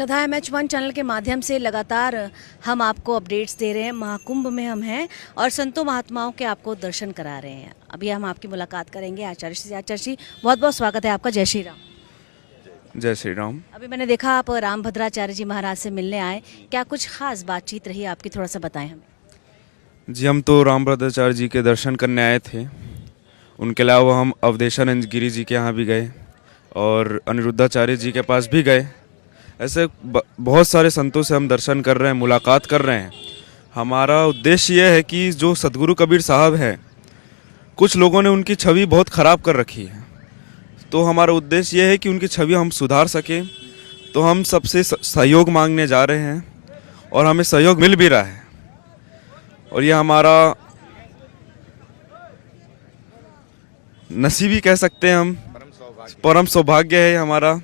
श्रद्धा MH1 channel के माध्यम से लगातार हम आपको अपडेट्स दे रहे हैं। महाकुंभ में हम हैं और संतों महात्माओं के आपको दर्शन करा रहे हैं। अभी हम आपकी मुलाकात करेंगे आचार्य जी से। आचार्य जी, बहुत बहुत स्वागत है आपका। जय श्री राम। जय श्री राम। अभी मैंने देखा आप रामभद्राचार्य जी महाराज से मिलने आए, क्या कुछ खास बातचीत रही आपकी, थोड़ा सा बताएं हमें। जी, हम तो रामभद्राचार्य जी के दर्शन करने आए थे। उनके अलावा हम अवधेशानंद गिरी जी के यहाँ भी गए और अनिरुद्धाचार्य जी के पास भी गए। ऐसे बहुत सारे संतों से हम दर्शन कर रहे हैं, मुलाकात कर रहे हैं। हमारा उद्देश्य ये है कि जो सदगुरु कबीर साहब हैं, कुछ लोगों ने उनकी छवि बहुत ख़राब कर रखी है, तो हमारा उद्देश्य ये है कि उनकी छवि हम सुधार सकें। तो हम सबसे सहयोग मांगने जा रहे हैं और हमें सहयोग मिल भी रहा है। और ये हमारा नसीब ही कह सकते हैं, हम परम सौभाग्य है हमारा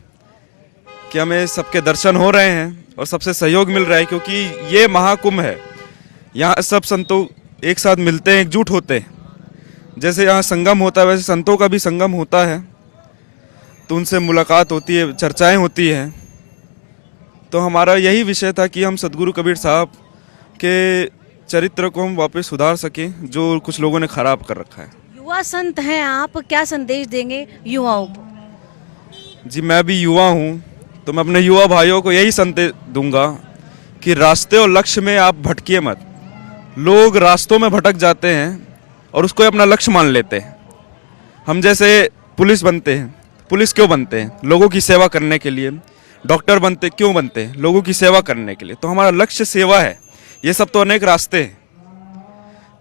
कि हमें सबके दर्शन हो रहे हैं और सबसे सहयोग मिल रहा है, क्योंकि ये महाकुंभ है। यहाँ सब संतों एक साथ मिलते हैं, एकजुट होते हैं। जैसे यहाँ संगम होता है, वैसे संतों का भी संगम होता है, तो उनसे मुलाकात होती है, चर्चाएं होती हैं। तो हमारा यही विषय था कि हम सदगुरु कबीर साहब के चरित्र को हम वापस सुधार सकें, जो कुछ लोगों ने खराब कर रखा है। युवा संत हैं आप, क्या संदेश देंगे युवाओं को? जी, मैं भी युवा हूँ, तो मैं अपने युवा भाइयों को यही संदेश दूंगा कि रास्ते और लक्ष्य में आप भटकिए मत। लोग रास्तों में भटक जाते हैं और उसको अपना लक्ष्य मान लेते हैं। हम जैसे पुलिस बनते हैं, पुलिस क्यों बनते हैं? लोगों की सेवा करने के लिए। डॉक्टर बनते क्यों बनते हैं? लोगों की सेवा करने के लिए। तो हमारा लक्ष्य सेवा है। ये सब तो अनेक रास्ते हैं।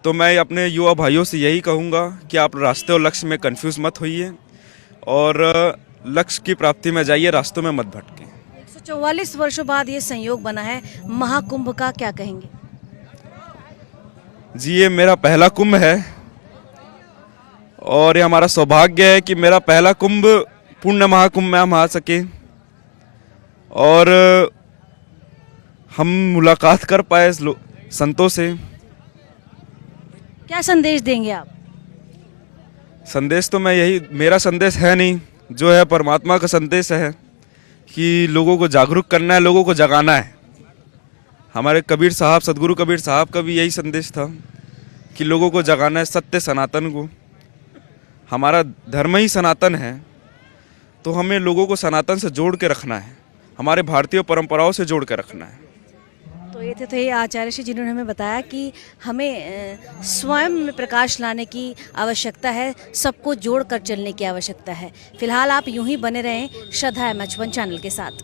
तो मैं अपने युवा भाइयों से यही कहूँगा कि आप रास्ते और लक्ष्य में कंफ्यूज मत होइए और लक्ष्य की प्राप्ति में जाइए, रास्तों में मत भटकें। 144 वर्षों बाद ये संयोग बना है महाकुंभ का, क्या कहेंगे? जी, ये मेरा पहला कुंभ है और ये हमारा सौभाग्य है कि मेरा पहला कुंभ पुण्य महाकुंभ में हम आ सके और हम मुलाकात कर पाए संतों से। क्या संदेश देंगे आप? संदेश तो मैं यही, मेरा संदेश है नहीं, जो है परमात्मा का संदेश है कि लोगों को जागरूक करना है, लोगों को जगाना है। हमारे कबीर साहब, सदगुरु कबीर साहब का भी यही संदेश था कि लोगों को जगाना है सत्य सनातन को। हमारा धर्म ही सनातन है, तो हमें लोगों को सनातन से जोड़ के रखना है, हमारे भारतीय परंपराओं से जोड़ के रखना है। तो ये थे आचार्य जी, जिन्होंने हमें बताया कि हमें स्वयं में प्रकाश लाने की आवश्यकता है, सबको जोड़ कर चलने की आवश्यकता है। फिलहाल आप यूं ही बने रहें श्रद्धा MH1 चैनल के साथ।